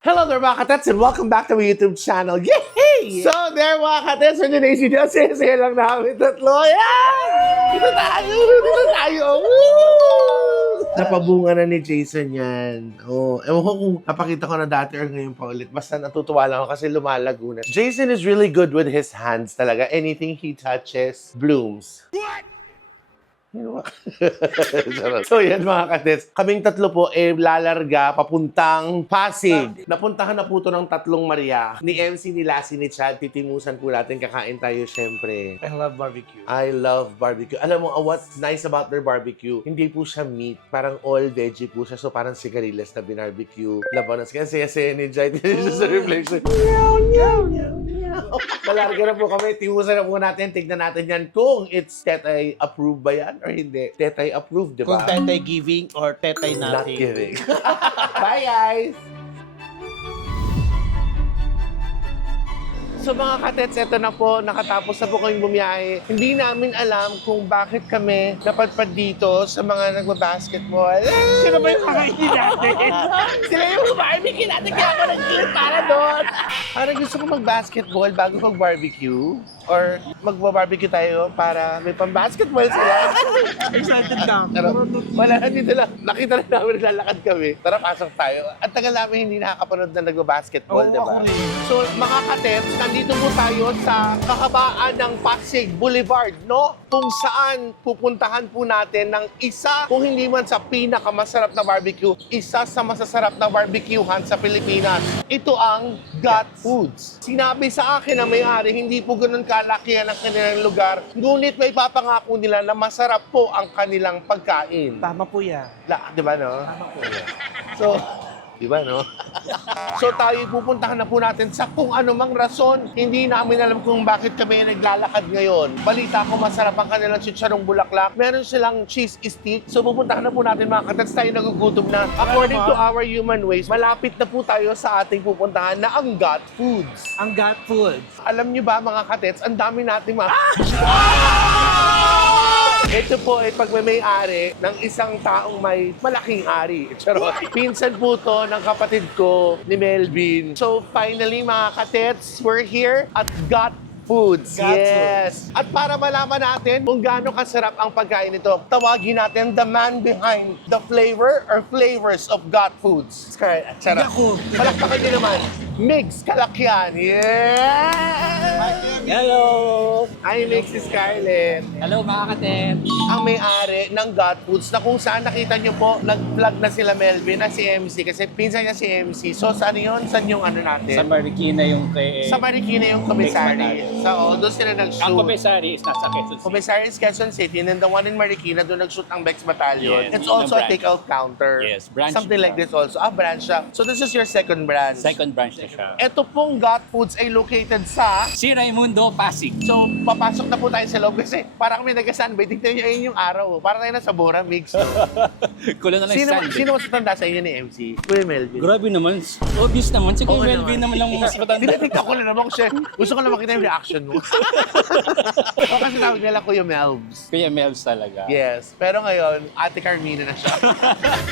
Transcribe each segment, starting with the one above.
Hello there mga katets and welcome back to my YouTube channel. Yay! So there mga katets, for today's video, saya lang namin tatlo. Yan! Dito tayo! Woo! Napabunga na ni Jason yan. Oh, ewan ko kung napakita ko na dati or ngayon pa ulit. Basta natutuwa lang ako kasi lumalago na. Jason is really good with his hands talaga. Anything he touches, blooms. What? So yan mga katets, kaming tatlo po lalarga papuntang Pasig. Napuntahan na po ito ng tatlong Maria. Ni MC, ni Lassie, ni Chad. Titimusan po natin, kakain tayo syempre. I love barbecue. I love barbecue. Alam mo, what's nice about their barbecue, hindi po siya meat. Parang all veggie po siya. So parang sigarilyas na binarbecue. Labanos. Kasi ni Jai, this is a reflection. Malarga na po kami. Timusan na po natin. Tignan natin yan kung it's Tetay approved ba yan or hindi. Tetay approved, di ba? Kung tetay giving or tetay Not nothing. giving. Bye, guys! So mga katets, eto na po, nakatapos na po kaming bumiyahe. Hindi namin alam kung bakit kami napadpad dito sa mga nagbabasketball. Sino ba yung kakainin natin? Sila yung barbecue natin, kaya ako nag-clip para doon. Parang gusto ko mag-basketball bago mag-barbecue. Or magba-barbecue tayo para may pang-basketball sila. Excited na. Pero wala, dito lang. Nakita na namin naglalakad kami. Tara, pasok tayo. At tagal namin hindi nakakapanood na nagbabasketball, Oo, di ba? ako rin. So, mga katets, nandito po tayo sa kahabaan ng Pasig Boulevard, no? Kung saan pupuntahan po natin ng isa, kung hindi man sa pinakamasarap na barbecue, isa sa masasarap na barbecuehan sa Pilipinas. Ito ang Got Foods. Sinabi sa akin na may-ari, hindi po ganun kalakihan ang kanilang lugar, ngunit may papangako nila na masarap po ang kanilang pagkain. Tama po yan. Di ba, no? Tama po yan. So, di ba, no? So tayo pupuntahan na po natin sa kung anumang rason. Hindi namin alam kung bakit kami naglalakad ngayon. Balita ko masarap ang kanilang chicharong bulaklak. Meron silang cheese stick. So pupuntahan na po natin mga katets, tayo nagugutom na. According to our human ways, malapit na po tayo sa ating pupuntahan na ang Got Foods. Ang Got Foods. Alam niyo ba mga katets, ang dami nating mga... Ito po ay pagmamay-ari ng isang taong may malaking ari. Charot. Pinsan po to ng kapatid ko ni Melvin. So finally mga katets, we're here at Got Foods. Got Yes. At para malaman natin kung gaano kasarap ang pagkain nito, tawagin natin the man behind the flavor or flavors of Got Foods. Charot. Yaku. Palakpakan niyo naman. Mix Kalakyan. Yeah! Hello! Hi, Mix Scarlett. Hello mga katet! Ang may-ari ng Got Foods na kung saan nakita nyo po, nag-vlog na sila Melvin na si MC kasi pinsan niya si MC. So saan yun? Saan yung ano natin? Sa Marikina yung kay... Sa Marikina yung commissary. So doon sila Ang nag-shoot. commissary is nasa Quezon City. Commissary is Quezon City and then the one in Marikina, doon nag-shoot ang Bex Battalion. Yes, It's yun ang also a branch. take-out counter. Yes, branch Something like siya. this also. Branch siya. So this is your second branch. Second branch na siya. Ito pong Got Foods ay located sa... Si Raimundo Pasig. So, papasok na po tayo sa loob kasi parang kami nag-sunbay. Tignan nyo, ayun yung araw. Parang tayo nasa Bora Mix. Kulo na lang Sunday. Sino mas matanda sa inyo ni MC? Kuya Melvin. Grabe naman. Obvious naman. Si Oo Kuya Melvin naman lang mas matanda. Tinitignan ko na naman kasi gusto ko lang makita yung reaction mo. O kasi tawag nila Kuya Melvs. Kuya Melvs talaga. Yes. Pero ngayon, Ate Carmina na siya.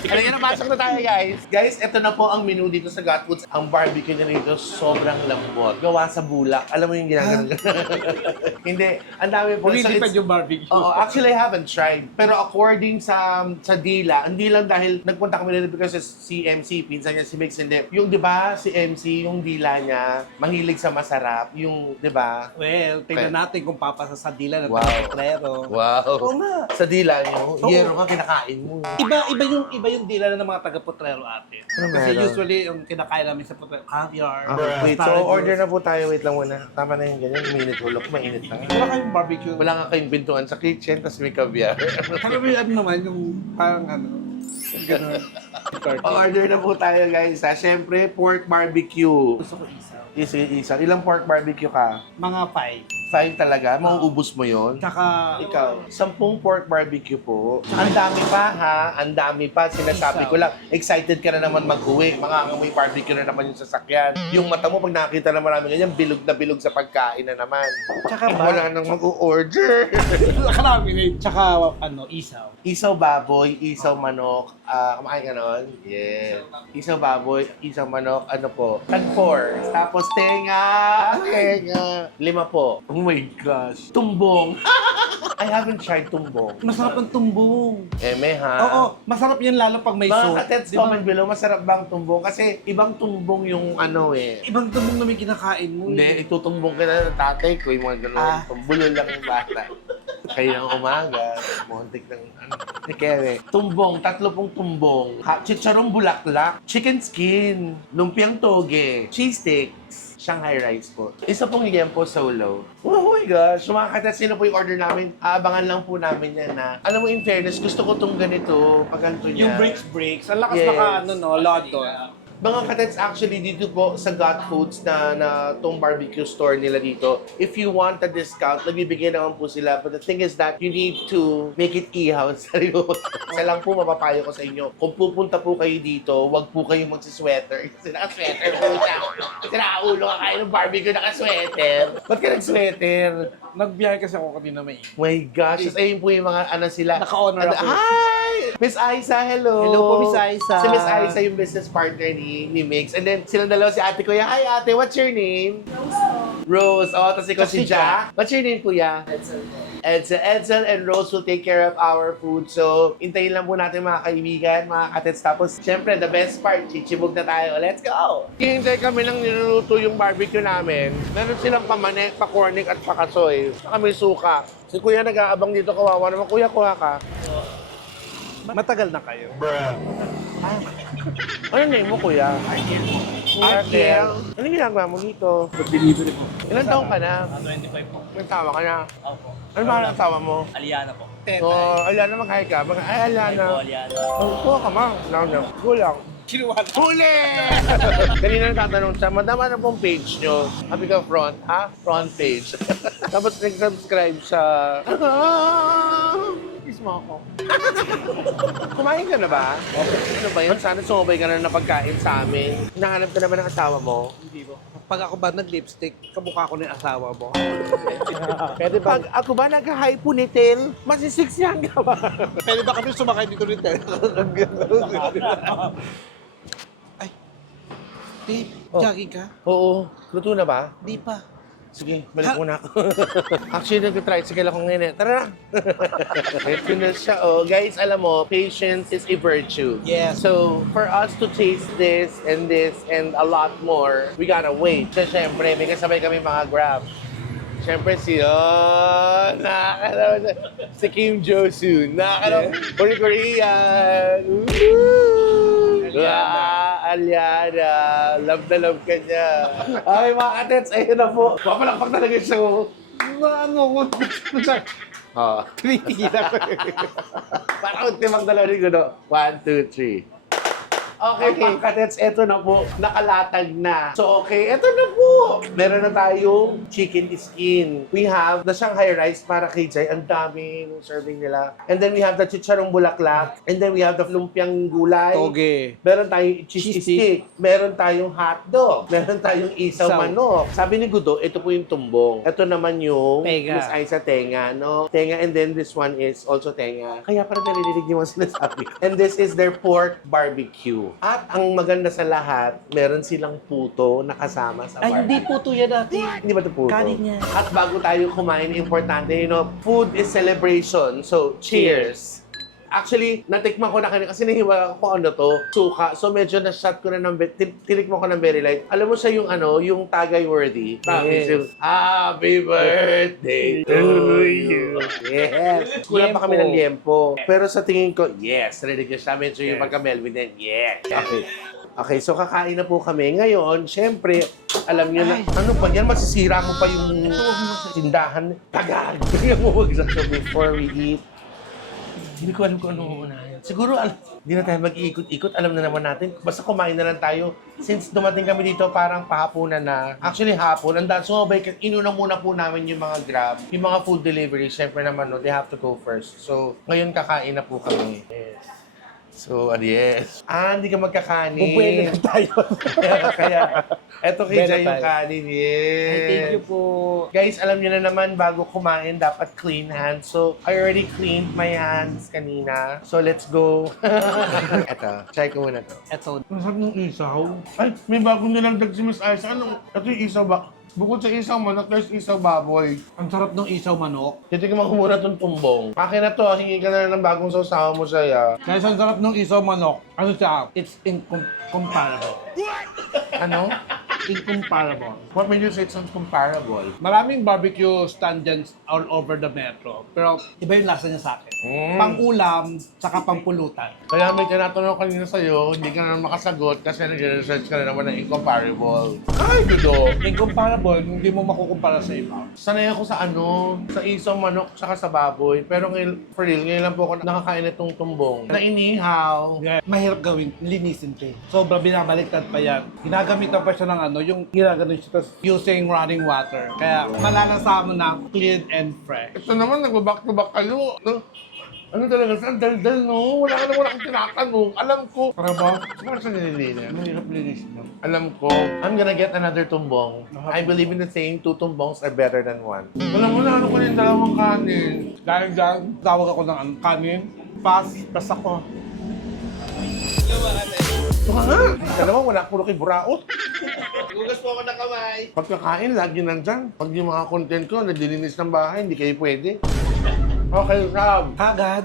Halika na, pasok na tayo guys. Guys, ito na po ang menu dito sa Got Foods. Ang barbecue na rito, sobrang lambot. Gawa sa bulak. Alam mo yung ginagawa. Hindi. Ang dami po. So, Lilipad it's- yung barbecue. Oo, actually I haven't tried. Pero according sa Dila, hindi lang dahil nagpunta kami dito because si MC, pinsan niya si Mix, hindi. Yung 'di ba, si MC, yung Dila niya, mahilig sa masarap, yung 'di ba? Well, tingnan natin kung papasa sa dila ng Wow. taga-potrero. Wow. Oo nga. Sa Dila niyo, Oo. yero ka kinakain mo. Iba yung dila na ng mga taga-potrero atin. Ano Kasi meron? usually yung kinakain namin sa potrero, caviar, Wait, so asparagus. order na po tayo. Wait lang muna. Tama na yung ganyan. Minute ulok. Mainit lang. Wala kayong barbecue. Wala nga kayong bintuan sa kitchen, tapos may caviar. Kaya may ano naman, yung parang ano, gano'n. Order na po tayo guys. Siyempre, pork barbecue. Gusto ko isaw. Isa. Ilang pork barbecue ka? Mga 5. 5 talaga? Mauubos mo yon? Tsaka, Ikaw, 10 pork barbecue po. Ang dami pa ha, ang dami pa. Sinasabi ko lang, excited ka na naman mag-uwi. Mangangamoy barbecue na naman yung sasakyan. Yung mata mo, pag nakakita na marami ganyan, bilog na bilog sa pagkain na naman. tsaka ba? Wala nang mag-order. Karami na yun. Tsaka, ano, isaw. Isaw baboy, isaw manok, Kumakain ka noon? Yes. Isang baboy, isang manok, ano po? Tag-4. Tapos tenga. 5 po. Oh my gosh. Tumbong. I haven't tried tumbong. Masarap ang tumbong. Ha? Oo, masarap yan lalo pag may Mga soup. katets, Di ba? comment below, masarap bang tumbong? Kasi ibang tumbong yung ano eh. Ibang tumbong na may kinakain mo. Hindi, itutumbong ka na ng tatay ko, yung mga ganun. Tumbulo lang yung bata. Kaya ng umaga, montik ng ano. Kere. Tumbong, 3 pong tumbong. Chicharong bulaklak, chicken skin, lumpiang toge, cheese sticks, Shanghai rice po. Isa pong liempo solo. Oh my gosh, mga katats, sino po yung order namin? Aabangan lang po namin yan na. Alam mo, in fairness, gusto ko tong ganito, pag ganito niya. Yung breaks. Ang lakas Yes. load doon. Mga katats, actually, dito po sa Got Foods na tong barbecue store nila dito, if you want a discount, nagbibigay naman po sila. But the thing is that you need to make it ihaw. Isa lang po mapapayo ko sa inyo. Kung pupunta po kayo dito, wag po kayong magsisweater. Kasi naka-sweater po siya. Kasi nakaulo ka kayo ng barbecue naka-sweater. Ba't ka nag-sweater? Nagbiyahe kasi ako kanina may. My gosh, ayun po yung mga ano sila. Naka-honor ako. Hi! Miss Aiza, hello! Hello po, Miss Aiza. Si Miss Aiza yung business partner ni Mix. And then silang dalawa si ate kuya. Hi ate, what's your name? Rose. Oh, tapos ikaw si Ja. What's your name kuya? Edsel and Rose will take care of our food. So, hintayin lang po natin mga kaibigan, mga katets. Tapos, syempre, the best part, chichibog na tayo. Let's go! Hintay kami lang niluluto yung barbecue namin. Meron silang pamanek, pakornik at pakasoy. Saka may suka. Si kuya nag-aabang dito, kawawa naman. Kuya, kuha ka. Matagal na kayo. Ano name mo, kuya? Arkel. Ano ginagawa mo dito? Delivery po. Ilan taong ka na? 25 po. May tawa ka na? Opo. Ano ba ang tawa mo? Aliana po. Oh, Aliana, mag-hi ka. Ay, Aliana. Aliana. Oh, kuha ka, ma. Kulang. Kinuha na. Huli! Kanina nagtatanong siya, madama na pong page nyo. Sabi ka front, ha? Front page. Tapos nag-subscribe sa... Kiss mo ako. Kumain ka na ba? Ano ba yun? Sana sumabay ka na ng pagkain sa amin. Hinahanap ka naman ng asawa mo. Hindi po. Pag ako ba nag-lipstick, kamukha ko ng asawa mo. Pwede ba? Pag ako ba nag-high ponytail, masisiksyan ka ba? Pwede ba kami sumakay dito rin tayo? Ay, babe, Oh. jogging ka? Oo. Luto na ba? Di pa. Sige, balik muna ako. Actually, nag-tricycle ako ngayon eh. Tara na! Ito na siya. Oh, guys, alam mo, patience is a virtue. Yes. So, for us to taste this and a lot more, we gotta wait. So, syempre, may kasabay kami mga Grab. Syempre, nakakalaw si Kim Jo-soon. Nakakalaw, Korean. Aliana. Love na love ka niya. Okay, mga katets, ayun na po. Papalakpak talaga siya. Ano ko? Oh. Tinitira ko. Parang timang dalawa rin ko, no? 1, 2, 3. Okay, mga katets, eto na po. Nakalatag na. So, okay, eto na po. Meron na tayong chicken skin. We have the Shanghai rice para kay Jai. Ang dami ng serving nila. And then we have the chicharong bulaklak. And then we have the lumpiang gulay. Toge. Meron tayong cheese Cheese stick. Meron tayong hotdog. Meron tayong isaw Isaw. manok. Sabi ni Gudo, ito po yung tumbong. Ito naman yung Tenga. Miss Aiza tenga, no? Tenga, and then this one is also tenga. Kaya parang narinig niyo ang sinasabi. And this is their pork barbecue. At ang maganda sa lahat, meron silang puto na kasama sa Ay, hindi barbecue. po to yan natin. Hindi ba ito puto? Kanin niya. At bago tayo kumain, importante, food is celebration. So, cheers! Actually, natikman ko na kanina kasi nahiwa ko kung ano to, suka. So medyo na-shot ko na ng, tinikman ko ng very light. Alam mo siya yung yung tagay worthy. Yes. Yung, Happy birthday to you. Yes. Kulang pa kami ng liempo. Pero sa tingin ko, yes, rinig niya siya. Medyo yung pagka-Melvin din, yes. Okay. Okay, so kakain na po kami. Ngayon, syempre, alam niyo na, ano ba yan? Masisira mo pa yung tindahan. Tagag! Bigyan mo wag sa before we eat. Hindi ko alam kung ano uunahin. Siguro, hindi na tayo mag-iikot-ikot. Alam na naman natin. Basta kumain na lang tayo. Since dumating kami dito, parang pahapunan na. Actually, hapon. And that's sumabay. Inuna muna po namin yung mga Grab. Yung mga food delivery, syempre naman, no, they have to go first. So, ngayon kakain na po kami. Yes. So, yes. Hindi ka magkakanin. Bubuelo na tayo. Kaya, eto kay Bella Jay yung tayo. kanin. Yes. Ay, thank you po. Guys, alam niyo na naman, bago kumain, dapat clean hands. So, I already cleaned my hands kanina. So, let's go. Eto, try ko muna to. Eto, masarap ng isaw. Ay, may bagong nilagdag si Miss Aiza. Ano? Ito yung isaw ba? Bukod sa isaw manok, there's isaw baboy. Ang sarap ng isaw manok. Titikman ko muna itong tumbong. Akin na to, hingi ka na ng bagong sausawa mo sa'ya. Kaya ang sarap ng isaw manok. Ano siya? It's incomparable. Ano? Incomparable. What made you say it's uncomparable? Maraming barbecue stand dyan all over the metro. Pero iba yung lasa niya sa akin. Pang-ulam, saka pang-pulutan. Kaya may tinatanong kanina sa'yo, hindi ka na makasagot kasi nag-research ka na naman ng incomparable. Ay, dudo! Incomparable, hindi mo makukumpara sa iba. Sanay ako sa sa isaw manok tsaka sa baboy. Pero ngayon, for real, ngayon lang po ako nakakain itong tumbong. Na inihaw. Yeah. Mahirap gawin, linisin ko. Sobra binabaliktad pa yan. Ginagamitan pa siya ng yung ginaganon siya tapos using running water. Kaya malalasa mo na clean and fresh. Ito naman, nagbaback to back kayo. Ano talaga, saan dal-dal, no? Wala akong tinatanong. Alam ko. Para ba? Para sa nililinis. Mahirap linisin mo. Alam ko, I'm gonna get another tumbong. I believe in the saying, 2 tumbongs are better than 1. Alam mo na, ano ko yung dalawang kanin? Dahil dyan, tawag ako ng kanin. Pass ako. Ito ka nga. Dalawa, wala puro kay buraot. Gugas po ako ng kamay. Pagkakain, lagi nandyan. Pag yung mga content ko, naglilinis ng bahay, hindi kayo pwede. Okay, Sam. Agad.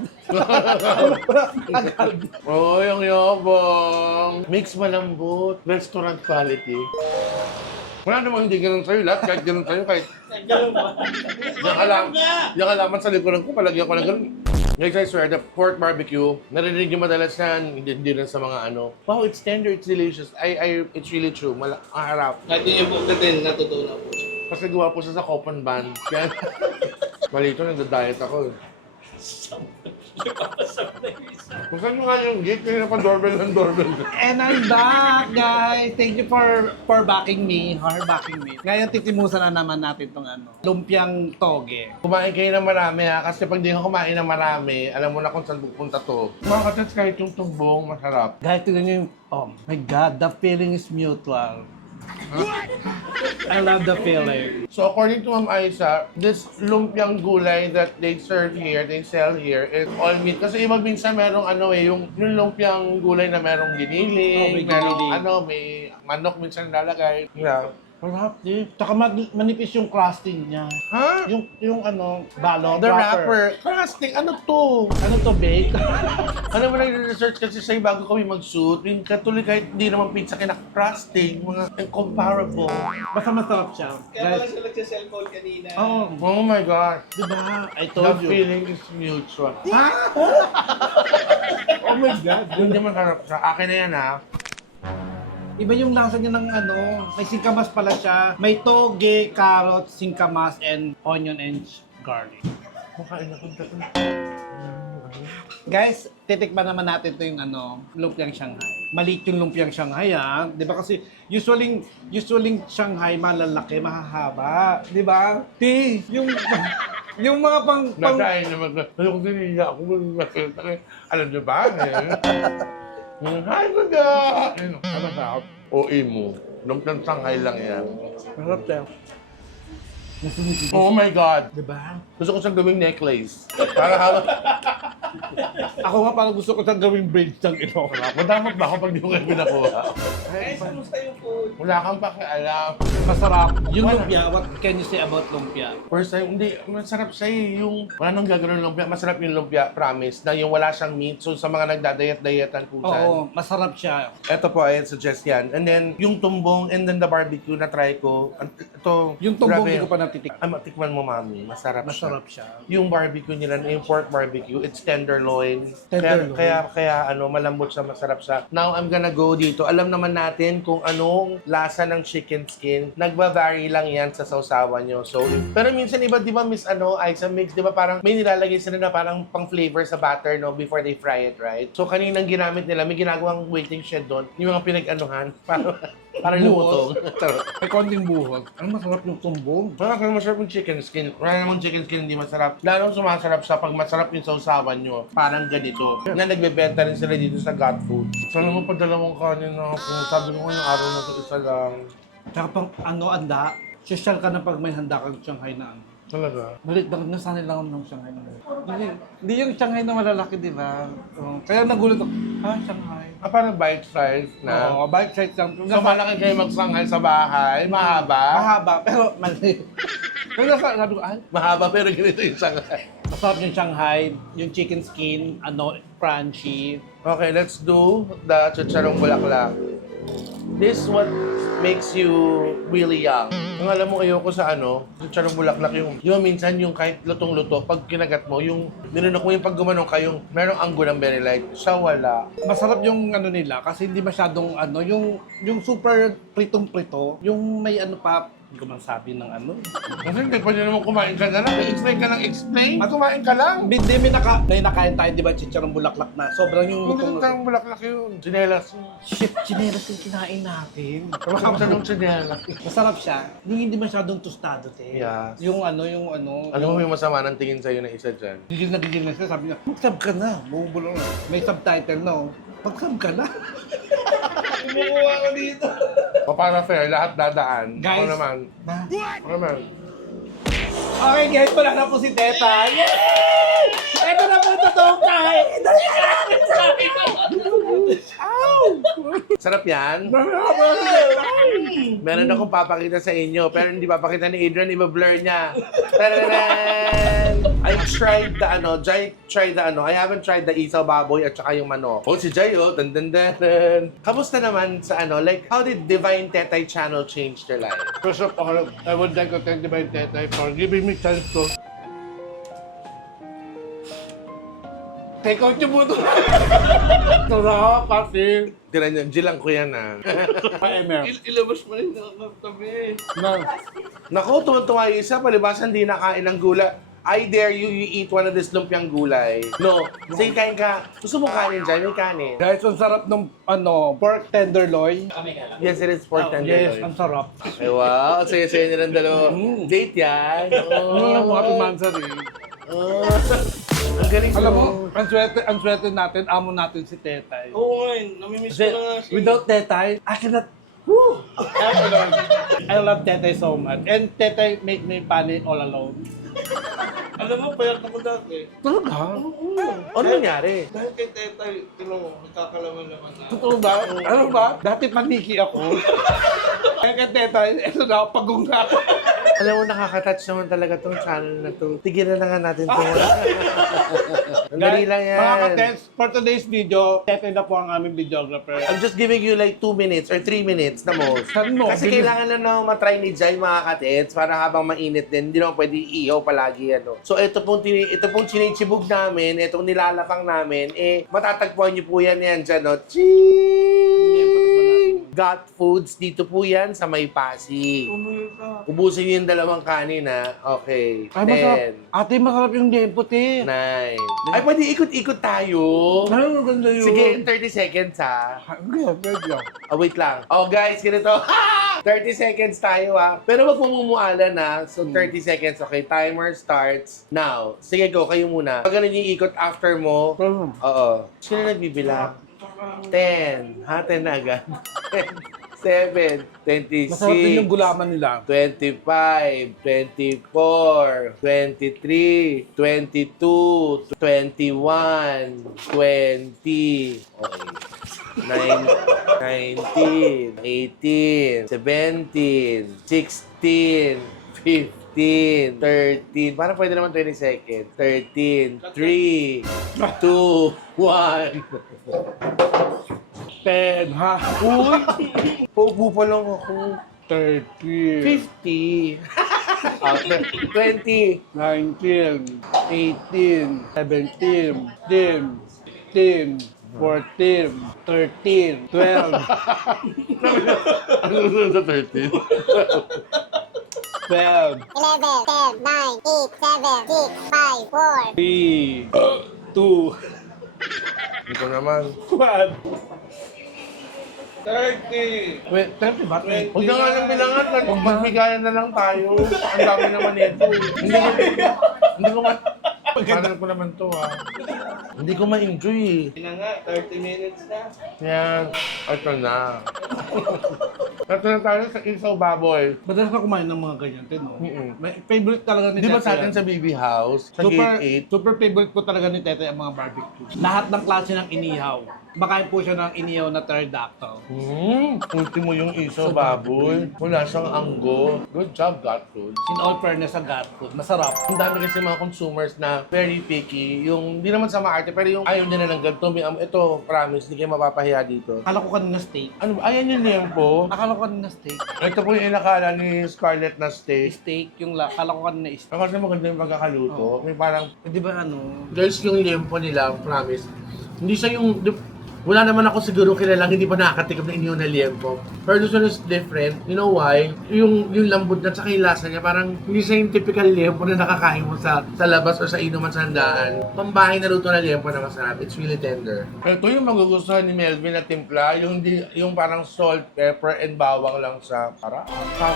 Agad. Oo, yung yobong. Mix malambot. Restaurant quality. Wala namang hindi ganun sa'yo. Lahat kahit ganun sa'yo, kahit... Ganun ba? Yung alaman sa likuran ko, palagyan ko na ganun. Guys, I swear, the pork barbecue, narinig yung madalas yan, hindi rin sa mga ano. Wow, it's tender, it's delicious. It's really true. Harap. Kahit yun yung pagdating, natutunan po siya. Kasi gawa po siya sa Copan Band. Kaya, malito, nagda-diet ako eh. Kung saan mo nga yung gate, hindi na pa doorbell ng doorbell. And I'm back, guys! Thank you for backing me, Ngayon, titimusan na naman natin itong lumpiang toge. Kumain kayo ng marami ha, kasi pag di ka kumain ng marami, alam mo na kung saan pupunta to. Mga katats, kahit yung tumbong, masarap. Guys, tignan nyo yung, oh my God, the feeling is mutual. I love the feeling. So according to Ma'am Aiza, this lumpiang gulay that they serve here, they sell here, is all meat. Kasi iba minsan merong yung lumpiang gulay na merong giniling, may merong giniling. may manok minsan lalagay. Yeah. Sarap, eh. Tsaka manipis yung crusting niya. Ha? Yung balot, The wrapper. Crusting, ano to? Ano to, bake? Ano mo nag-research kasi sa'yo bago kami mag-shoot, yung katuloy kahit hindi naman pizza kinaka-crusting, mga incomparable. Basta masarap siya. Kaya pala Guys, siya nagsa-cellphone kanina. oh, Oh my God. diba? I The told you. feeling is mutual. Oh my God. Hindi masarap siya. Akin na yan ha. Iba yung lasa niya ng may singkamas pala siya. May toge, carrots, singkamas, and onion and garlic. Makain ako dito. Guys, titikman naman natin ito yung lumpiang Shanghai. Maliit yung lumpiang Shanghai, ha? Di ba kasi usually Shanghai malalaki, mahahaba. Di ba? Yung mga pang... Nakain naman. Ano kung sinila ako, alam niyo ba? Hi, Gaga! Ano sa OE mo? Lumpiang Shanghai lang yan. Masarap siya. Oh my God! Di ba? Gusto ko siyang gawing necklace. Para hawak. Ako nga parang gusto ko siyang gawing braids ng ino. Madamot ba ako pag di ko kayo pinakuha? Guys, kamusta yung food? Wala kang pakialam. Masarap. Yung Wala. lumpia, what can you say about lumpia? First time, hindi, masarap siya eh. Yung, wala nang gagawin ng lumpia. Masarap yung lumpia, promise. Na yung wala siyang meat. So sa mga nagdadayet-dayetan po dyan. Oo, masarap siya. Ito po, I suggest yan. And then, yung tumbong and then the barbecue na try ko. Ito, Yung tumbong grabe. hindi ko pa natitik. Matikman mo, mami. Masarap, Masarap siya. Yung barbecue nila, yung pork barbecue, it's tenderloin. Tenderloin. Kaya malambot siya, masarap siya. Now, I'm gonna go dito. Alam naman natin kung anong lasa ng chicken skin. Nagba-vary lang yan sa sausawan nyo. So, pero minsan iba, di ba, Miss Aiza Mix, di ba parang may nilalagay sila na parang pang flavor sa butter, no, before they fry it, right? So, kaninang ginamit nila, may ginagawang waiting shed doon. Yung mga pinag-anuhan. Parang, Parang lumutong. May konting buhos. Ang masarap yung tumbong. Parang kung masarap yung chicken skin. Wala namang chicken skin hindi masarap. Lalong sumasarap sa pag masarap yung sausawan nyo. Parang ganito. Na nagbebenta rin sila dito sa God Food. Sana mo pa dalawang kanin na ako. Sabi ko ngayong araw na ito isa lang. Tsaka pang handa. Social ka na pag may handa kang Shanghai na ano. Talaga? Balit, bakit nasanay lang ako ng Shanghai na hindi yung Shanghai na malalaki, di ba? Kaya nagulat ako, Shanghai. Parang bite size na. Oo, bite size lang. So malaki kayo magsanghay sa bahay. Mahaba. Mahaba, pero mali. Pero sabi ko, Mahaba pero ganito yung sanghay. masarap yung Shanghai, yung chicken skin, crunchy. Okay, let's do the chicharong bulaklak. This what makes you really young. Ang alam mo ayoko sa chicharong bulaklak yung minsan yung kahit lutong-luto, pag kinagat mo, yung ninunok mo yung pag gumanong ka, yung merong anggo ng very light, siya wala. Masarap yung nila kasi hindi masyadong yung super pritong-prito, yung may pa, hindi ko man sabi ng Kasi hindi pa nyo naman kumain ka na lang. Explain ka lang, explain. Kumain ka lang. Hindi, may nakain tayo, di ba, chicharong bulaklak na. Sobrang yung Hindi lutong. chicharong bulaklak yun. Chinelas. Shit, chinelas yung kinain natin. Kumakapta ng chinelas. Masarap siya. Hindi masyadong tostado, te. Yes. Yung Alam mo may masama ng tingin sa'yo na isa dyan. gigil na siya. Sabi niya, mag-sub ka na. Bumubulong na. May subtitle na, mag-sub ka na. Kumukuha ka dito. O para fair, lahat dadaan. Guys. Ako naman. Ako naman. Okay guys, wala na po si Teta. Yay! Ito na po yung totoong kain. Sarap yan. Meron akong papakita sa inyo, pero hindi papakita ni Adrian, iba-blur niya. Tadadadaan! I tried the I haven't tried the isaw baboy at saka yung manok. Oh, si Jay, dan. Kamusta naman sa like, how did Divine Tetay channel change their life? First of all, I would like to thank my Teta for giving me chance to take out yung buto. Sarap kasi. Tira niya, gilang ko yan Pa-MR. Ilabas mo rin nakakatabi. Naku, tuwan-tuwa yung isa, palibasan di nakain ng gula. I dare you eat one of this lumpiang gulay. No, sige kain ka. Gusto mo kanin dyan, may kanin. Guys, ang sarap ng pork tenderloin. Yes, it is pork Yes, tenderloin. ang sarap. Ay, wow, ang saya-saya nilang dalawa. Date yan. Ano mo, happy mansari. Ang galing Alam mo, mo. ang swerte natin, amo natin si Tetay. Oo nga, namimiss ko Kasi na nga siya. without Tetay, I cannot. Woo! I love Tetay so much. And Tetay make me funny all alone. Alam mo, payat ako dati. Talaga? Ano nangyari? Dahil kay Tetay, nagkakalaman-laman na. Totoo ba? Ano ba? Dati paniki ako. Kaya kay Tetay, eto na, pagong na ako. Alam mo, nakaka-touch naman talaga tong channel na to. Tigilan na nga natin to. Ang dali lang yan. Mga katets, for today's video, Tetay na po ang aming videographer. I'm just giving you like 2 minutes or 3 minutes na most. Ano? Kasi kailangan lang na matry ni Jai mga katets para habang mainit din, hindi naman pwede iihaw palagi. So ito pong chinichibog namin, itong nilalapang namin, matatagpuan niyo po yan dyan. Ching! Got Foods, dito po yan sa May Pasig. Ubusin niyo yung dalawang kanin Okay. Ay, masarap. 10. Ate, masarap yung dempot eh. 9. Ay, pwede ikot-ikot tayo. Ay, maganda yun. Sige, in 30 seconds Pwede lang. Wait lang. Oh guys, ganito. 30 seconds tayo Pero wag mo mumuala So 30 seconds, okay? Timer starts now. Sige, go. Kayo muna. Pag ganun yung ikot after mo. Oo. Sino nagbibilang? 10. 10 na agad. 7, 26, Masarap din yung gulaman nila. 25, 24, 23, 22, 21, 20, okay. 19, 18, 17, 16, 15, 13. Parang pwede naman 20 seconds. 13, 3, 2, 1. 10, ha? Uy! Paupo pa lang ako. 30, 50. 20. 19, 18, 17, 16, 14, 13, 12, Ano sa 13? 12, 11, 10, 9, 8, 7, 6, 5, 4, 3, 2, Ito naman. 1. 30. Wait, 30 ba? Huwag na nga nang bilangan. Magbigayan na lang tayo. Ang dami naman ito. Hindi ko paano ko naman to ha. Hindi ko ma-enjoy eh. Hindi na nga, 30 minutes na. Yan. Ito na. Ito na tayo sa isaw baboy. Madalas na kumain ng mga ganyan, Tin. No? Mm-mm. May favorite talaga ni Di ba Tete sa atin yan. sa BB House, sa Super, Gate 8, super favorite ko talaga ni Tete ang mga barbecue. Lahat ng klase ng inihaw. Makain po siya ng inihaw na pterodactyl. ultimo yung isaw baboy. Wala siyang anggo. Good job, got food. In all fairness sa gut food, masarap. Ang dami kasi mga consumers na very picky. Yung, hindi naman sa maarte, pero yung ayaw nila ng ganito. Ito, promise, hindi kayo mapapahiya dito. Akala ko kanina steak. Ano ba? Ayan yung lempo. Akala ko kanina steak. Ito po yung inakala ni Scarlett na steak. Steak yung akala ko kanina steak. Ang kasi maganda yung pagkakaluto. May parang, Di ba ano? guys, yung lempo nila, promise. Hindi siya yung, wala naman ako siguro kilalang hindi pa nakakatikim ng inyo na liempo. Pero this one is different. You know why? Yung lambot na tsaka yung lasa niya, parang hindi siya yung typical liempo na nakakain mo sa labas o sa inuman sa handaan. Pambahay na luto na liempo na masarap. It's really tender. Ito yung magugustuhan ni Melvin na timpla, yung parang salt, pepper, and bawang lang sa para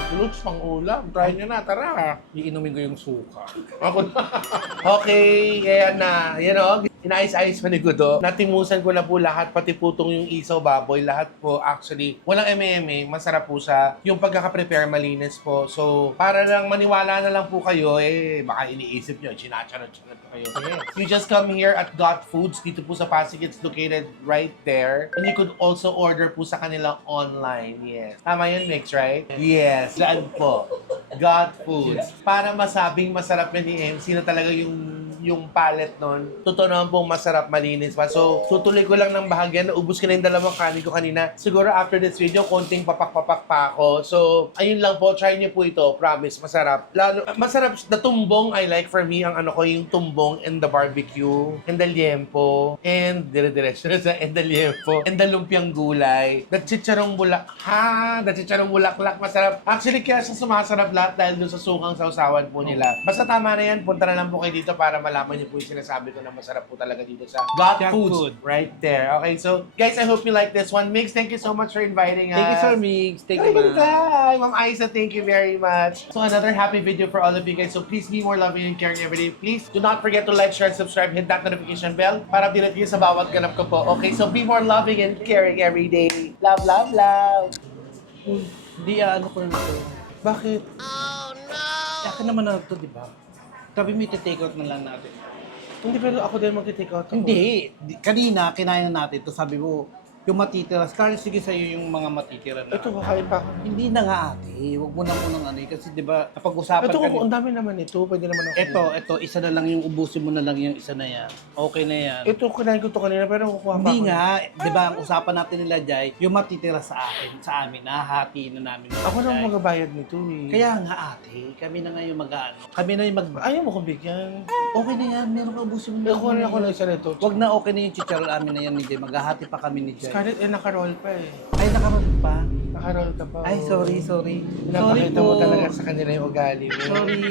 fruits pang ulam. Try nyo na, tara. Iinumin ko yung suka. Ako na. Okay, ayan na. Yan o, inais-ayos pa ni Gudo. Natimusan ko na po lahat, pati putong yung isaw baboy. Lahat po actually, walang eme-eme. Masarap po siya. Yung pagkaka-prepare malinis po. So, para lang maniwala na lang po kayo, baka iniisip nyo, chinacharot-charot kayo. Yes. You just come here at Got Foods. Dito po sa Pasig. It's located right there. And you could also order po sa kanila online. Yes. Tama yun, Mix, right? Yes. Saan po? Got Foods. Para masabing masarap yan ni MC na talaga yung palette nun. Totoo naman pong masarap, malinis pa. So, tutuloy ko lang ng bahagyan. Naubos ko na yung dalawang kanin ko kanina. Siguro after this video, konting papak-papak pa ako. So, ayun lang po. Try niyo po ito. Promise, masarap. Lalo, masarap. The tumbong, I like for me, ang ano ko, yung tumbong and the barbecue, and the liempo, and dire-diretso na sa and the liempo, and the lumpiang gulay. The chicharong bulak. The chicharong bulaklak, masarap. Actually, kaya siya sumasarap lahat dahil dun sa sukang sausawan po nila. Basta tama na yan. Punta na lang po kayo dito para malaman niyo po yung sinasabi ko na masarap po talaga dito sa Got Got Foods. Food. Right there. Okay, so guys, I hope you like this one. Mix, thank you so much for inviting us. Thank you, Sir Migs. Thank you, ma'am. Hi, Ma'am Aiza, thank you very much. So another happy video for all of you guys. So please be more loving and caring every day. Please do not forget to like, share, and subscribe. Hit that notification bell para update kayo sa bawat ganap ko po. Okay, so be more loving and caring every day. Love, love, love. Hindi, ano ko na ito. Bakit? Akin naman na ito, di ba? Sabi mo, iti-take out na lang natin. Hindi, pero ako din mag-take out. Hindi. Kanina, kinain na natin ito. Sabi mo, yung matitira. Scarlett, sige sa'yo yung mga matitira na. Ito, kakain pa ako. Hindi na nga ate. Huwag mo na munang ano eh. Kasi di ba, napag-usapan Ito, kanina. ang dami naman ito. Pwede naman ako. Ito, isa na lang yung ubusin mo na lang yung isa na yan. Okay na yan. Ito, kinain ko ito kanina, pero kukuha pa Hindi ako. nga, di ba, ang usapan natin nila, Jai, yung matitira sa akin, sa amin, hahatiin na namin. Ako na magbabayad nito eh. Kaya nga ate, kami na nga yung mag-ano. Kami na yung Ayaw mo kong bigyan. Okay na yan, meron ka ubusin mo na. Kuha na ako ng isa nito. Wag na okay na yung chicharon amin na yan ni Jai. Maghahati pa kami ni Jai. Scarlett, naka-roll pa eh. Ay, nakaroon pa. Naka-roll ka pa. Ay, sorry. Sorry Pinapakita po. mo talaga sa kanila yung ugali mo.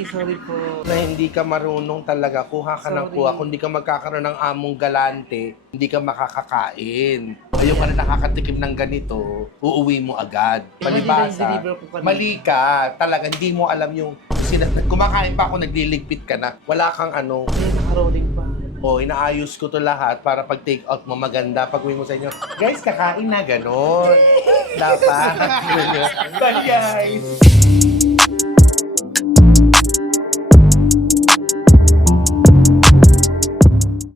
Sorry po. Na hindi ka marunong talaga, kuha ka ng Sorry. kuha. Kung hindi ka magkakaroon ng among galante, hindi ka makakakain. Ayaw ka na nakakatikim ng ganito, uuwi mo agad. Palibasa, deliver ko kanina. mali ka. Talaga, hindi mo alam yung kumakain pa ako, nagliligpit ka na. Wala kang ano. Ay, nakarolling pa. O, inaayos ko to lahat para pag take out mo maganda. Pag uwi mo sa inyo, guys, kakain na, ganon. Dapat. Bye, guys.